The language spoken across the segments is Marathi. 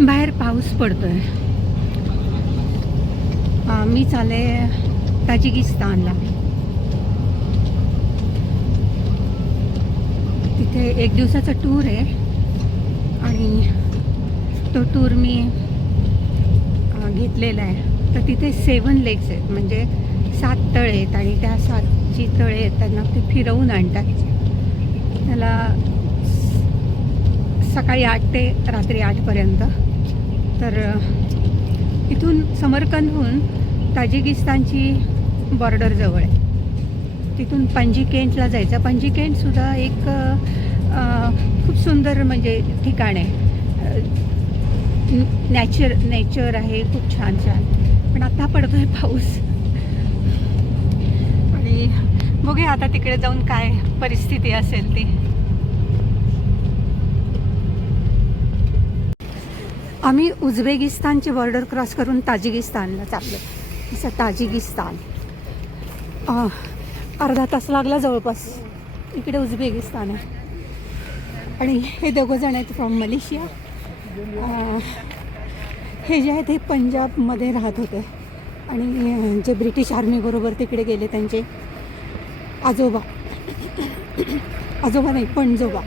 बाहेर पाऊस पडतोय. मी चाले ताजिकिस्तानला. तिथे 1 दिवसाचा टूर आहे आणि तो टूर मी घेतलेला आहे. तर तिथे 7 लेक्स आहेत, म्हणजे 7 तळे आहेत आणि त्या 7ची तळे आहेत त्यांना ते फिरवून आणतात. त्याला सकाळी 8 ते रात्री 8पर्यंत. तर इथून समरकंदहून ताजिकिस्तानची बॉर्डर जवळ आहे. तिथून पंजीकेंटला जायचं. पंजीकेंटसुद्धा एक खूप सुंदर म्हणजे ठिकाण आहे. नेचर आहे खूप छान छान. पण आता पडतो आहे पाऊस आणि बघूया आता तिकडे जाऊन काय परिस्थिती असेल ती. आम्ही उझबेकिस्तानची बॉर्डर क्रॉस करून ताजिकिस्तानला चाललो. असं ताजिकिस्तान अर्धा तास लागला जवळपास. इकडे उझबेकिस्तान आहे आणि हे दोघंजण आहेत फ्रॉम मलेशिया. हे जे आहेत हे पंजाबमध्ये राहत होते आणि जे ब्रिटिश आर्मीबरोबर तिकडे गेले त्यांचे आजोबा नाही पणजोबा,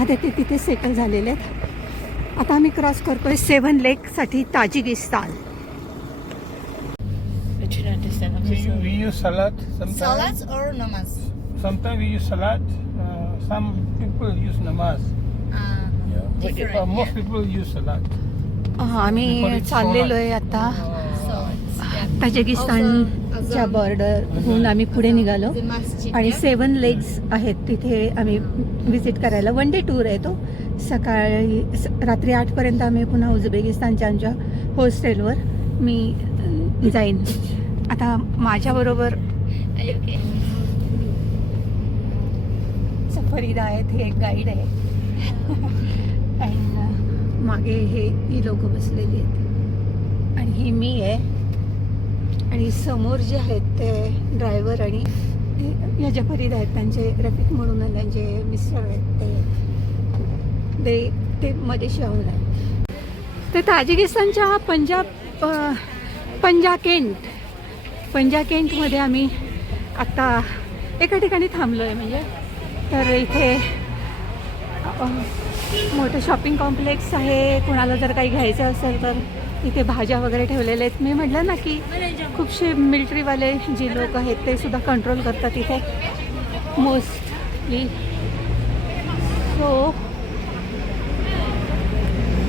आता ते तिथे सेटल झालेले आहेत. आता आम्ही क्रॉस करतोय 7 लेकसाठी Tajikistan. We use salad sometimes. Salads or namaz? Sometimes we use salad. Some people use namaz. Yeah. But Different. most people use salad. आम्ही चाललेलो आहे आता Salads. Yeah. ताजिकिस्तानच्या बॉर्डरहून आम्ही पुढे निघालो The masjid. आणि yeah? 7 लेक्स आहेत तिथे आम्ही व्हिजिट करायला. 1 डे टूर आहे तो. सकाळी रात्री 8पर्यंत आम्ही पुन्हा उझबेकिस्तानच्या आमच्या हॉस्टेलवर मी जाईन. आता माझ्याबरोबर Are you okay? फरीदा आहेत, हे एक गाईड आहे आणि मागे ही लोक बसलेली आहेत आणि ही मी आहे आणि समोर जे आहेत ते ड्रायव्हर आणि या ज्या फरीदा आहेत त्यांचे रफिक म्हणून त्यांचे मिस्टर आहेत ते मजेशी आहोत आहे. ते ताजिकिस्तानच्या पंजाकेंटमध्ये आम्ही आत्ता एका ठिकाणी थांबलो आहे. म्हणजे तर इथे मोठं शॉपिंग कॉम्प्लेक्स आहे. कोणाला जर काही घ्यायचं असेल तर इथे भाज्या वगैरे ठेवलेल्या आहेत. मी म्हटलं ना की खूपसे मिलिटरीवाले जे लोक आहेत ते सुद्धा कंट्रोल करतात इथे मोस्टली. सो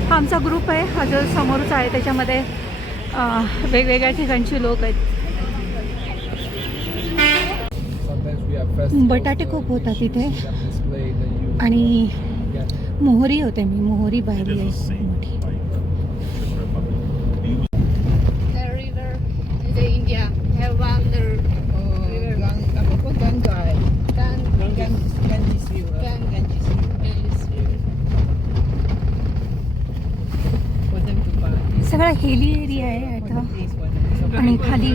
हा आमचा ग्रुप आहे. हा जो समोरचा आहे त्याच्यामध्ये वेगवेगळ्या ठिकाणची लोक आहेत. बटाटे खूप होतात इथे आणि मोहरी होते. मी मोहरी पाहिली आहे मोठी. The river in the India have one the river. Ganges river. सगळा हिली एरिया आहे आता आणि खाली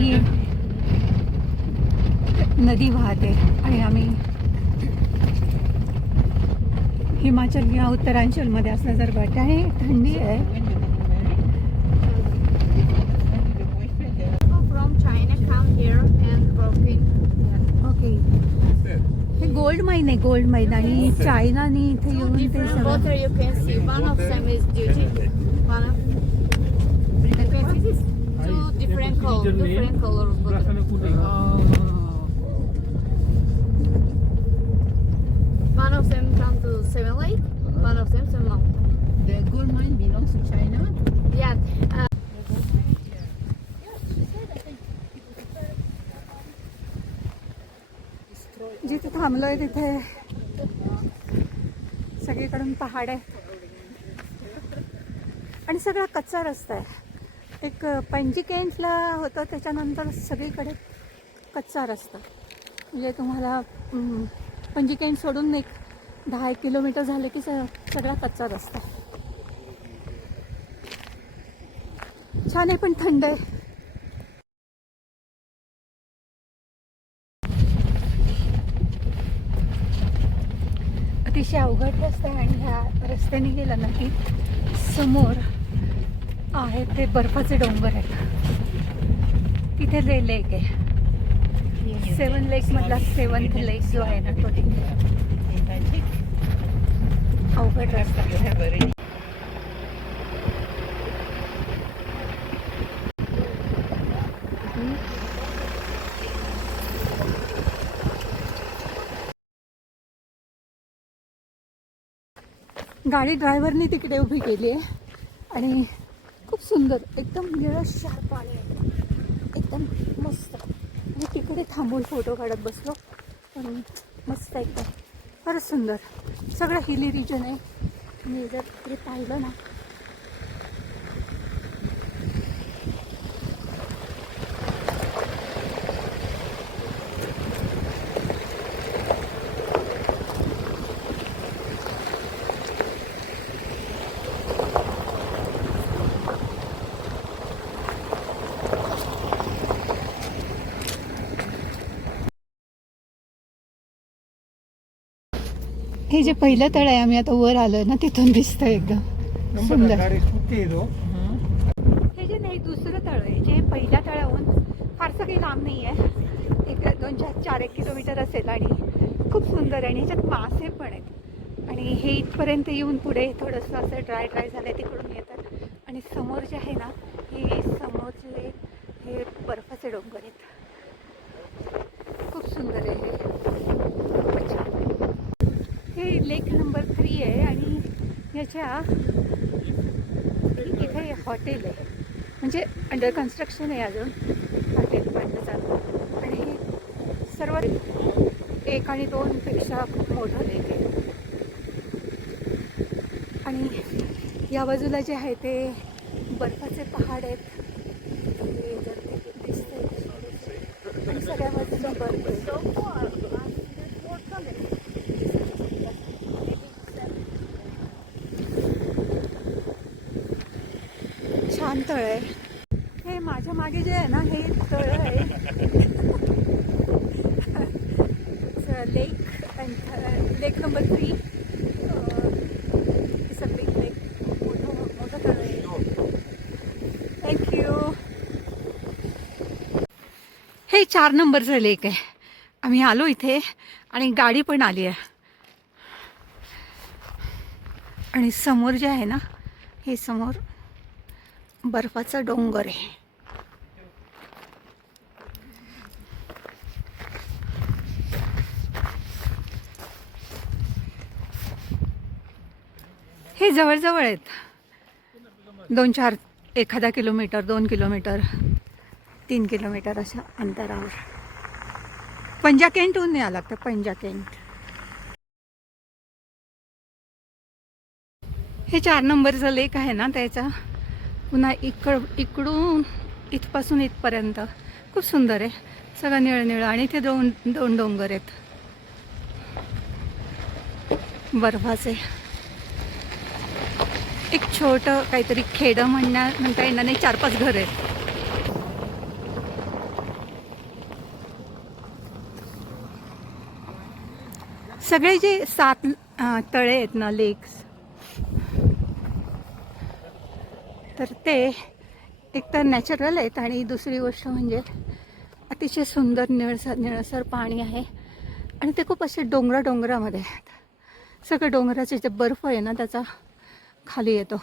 नदी वाहते आणि आम्ही हिमाचल किंवा उत्तरांचलमध्ये असल्यासारखं वाटतं आणि थंडी आहे. People from China come here and working. Okay. हे गोल्ड माईन आहे, गोल्ड माईन. आणि चायनानी इथे येऊन ते Different सगळं water you can see. One of them is duty. One of two different color of water. One of them come to 7 Lake. One of them 7 Mountain. The gold mine belongs to China. Yeah. जिथे थांबलोय तिथे सगळीकडून पहाड आहे आणि सगळा कच्चा रस्ता आहे. एक पंजीकेंटला होतं त्याच्यानंतर सगळीकडे कच्चा रस्ता. म्हणजे तुम्हाला पंजीकेंट सोडून एक 10 किलोमीटर झाले की सगळा कच्चा रस्ता. छान आहे पण थंड आहे. अतिशय अवघड रस्ता आहे आणि ह्या रस्त्याने गेला ना की समोर आहे ते बर्फाचे डोंगर आहेत. तिथे ते लेक आहे. 7 लेक मधला 7th लेक जो आहे ना तो तिथे. अवघड रस्ता. गाडी ड्रायव्हरने तिकडे उभी केली आहे आणि खूप सुंदर एकदम निळशार पाणी आहे. एकदम मस्त. आणि तिकडे थांबून फोटो काढत बसलो पण मस्त एकदम फारच सुंदर. सगळं हिली रिजन आहे. मी जर तिकडे पाहिलं ना हे जे पहिलं तळ आहे आम्ही आता वर आलोय ना तिथून दिसतंय एकदम सुंदर. हे जे नाही दुसरं तळ आहे जे पहिल्या तळाहून फारसं काही लांब नाही आहे. एक 2-4 किलोमीटर असेल आणि खूप सुंदर आहे आणि ह्याच्यात मासे पण आहेत. आणि हे इथपर्यंत येऊन पुढे थोडंसं असं ड्राय झालं आहे तिकडून येतात. आणि समोर जे आहे ना हे समोरचे हे बर्फाचे डोंगर आहेत. खूप सुंदर आहे हे. खूपच छान आहे. हे लेक नंबर 3 आहे आणि याच्या इथे हॉटेल आहे. म्हणजे अंडर कन्स्ट्रक्शन आहे अजून. हॉटेल बांधलं चालतं आणि हे सर्व 1 आणि 2 पेक्षा खूप मोठं लेक आहे. आणि या बाजूला जे आहे ते बर्फाचे पहाड आहेत. ते जर ते दिसतंय आणि सगळ्या बाजूला बर्फ आहे. छान तळ आहे हे. माझ्या मागे जे आहे ना हे तळ आहे लेक नंबर 3. बिग लेक. मोठं तळ आहे. थँक्यू. हे 4 नंबरचं लेक आहे. आम्ही आलो इथे आणि गाडी पण आली आहे. आणि समोर जे आहे ना हे समोर बर्फाचा डोंगर आहे. हे जवळजवळ आहेत. 2-4 1 किलोमीटर 2 किलोमीटर 3 किलोमीटर अशा अंतरावर. पंजाकेंटहून यावं लागतं. पंजाकेंट. हे 4 नंबरचं लेक आहे ना त्याचा पुन्हा इकडून इथपासून इथपर्यंत खूप सुंदर आहे. सगळं निळं आणि इथे दोन डोंगर आहेत बर्फाचे. एक छोटं काहीतरी खेडं म्हणता येणार नाही. 4-5 घर आहेत. सगळे जे 7 तळे आहेत ना लेक्स तर ते एकतर नॅचरल आहेत आणि दुसरी गोष्ट म्हणजे अतिशय सुंदर निळसर पाणी आहे. आणि ते खूप असे डोंगरामध्ये आहेत. सगळं डोंगराचे जे बर्फ आहे ना त्याचा खाली येतो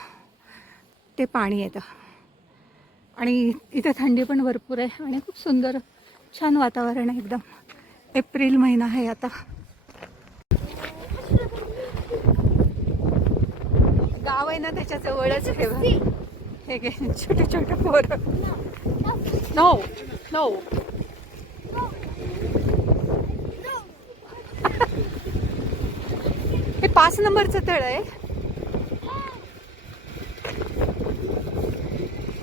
ते पाणी येतं. आणि इथे थंडी पण भरपूर आहे आणि खूप सुंदर छान वातावरण आहे एकदम. एप्रिल महिना आहे आता. गाव आहे ना त्याच्या जवळच ठेवा. हे घे छोटे पोरं. नो हे 5 नंबरचं तळ आहे.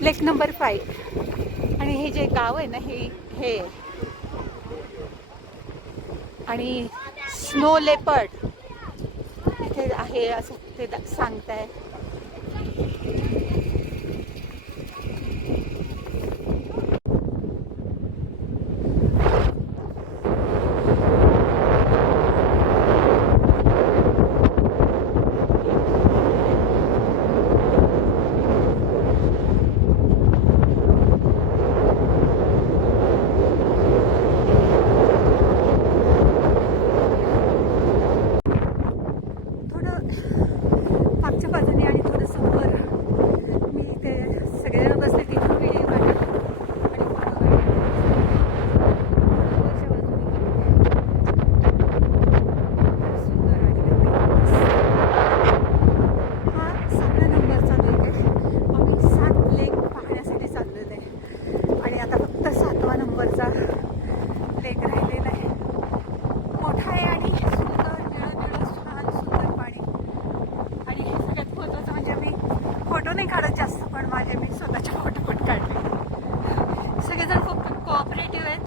लेक नंबर 5. आणि हे जे गाव आहे ना हे आणि स्नो लेपर्ड इथे आहे असं ते सांगताय. आहे. मी स्वतःचे फोटो पण काढले. सगळेजण खूप कोऑपरेटिव्ह आहेत.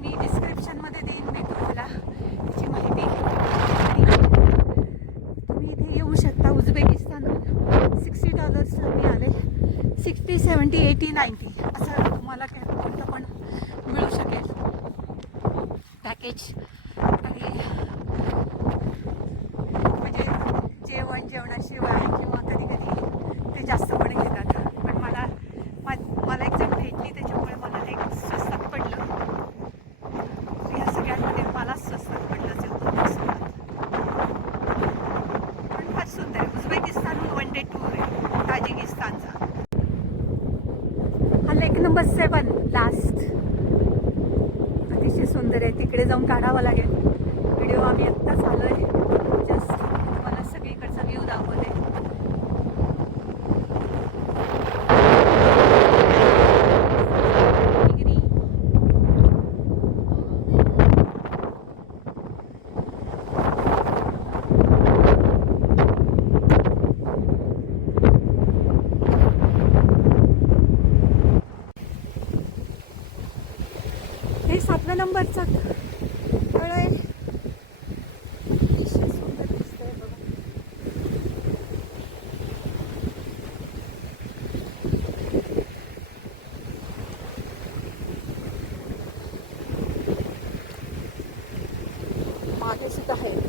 मी डिस्क्रिप्शनमध्ये देईन मी तुम्हाला त्याची माहिती. आणि तुम्ही इथे येऊ शकता. उझबेकिस्तानहून $60 मी आले. 60, 70, 80, 90 असं तुम्हाला काय कोणतं पण मिळू शकेल पॅकेज. आणि म्हणजे जेवणाशिवाय किंवा कधी कधी ते जास्त पण घेतात. पण मला एक जण भेटली त्याच्यामुळे मला ते स्वस्तात पडलं. या सगळ्यांमध्ये मला स्वस्तात पडलं पण फार सुंदर आहे. उझबेकिस्तानहून 1 day टूर आहे ताजिकिस्तानचा. हा लेक नंबर 7 लास्ट अतिशय सुंदर आहे. तिकडे जाऊन काढावा लागेल व्हिडिओ. आम्ही आत्ताच आलो आहे. जस्ट तुम्हाला सगळीकडचा व्ह्यू दाखवते. हे 7व्या नंबरचा तळ आहे. अतिशय सुंदर दिसतंय बघा. मागे सुद्धा आहे.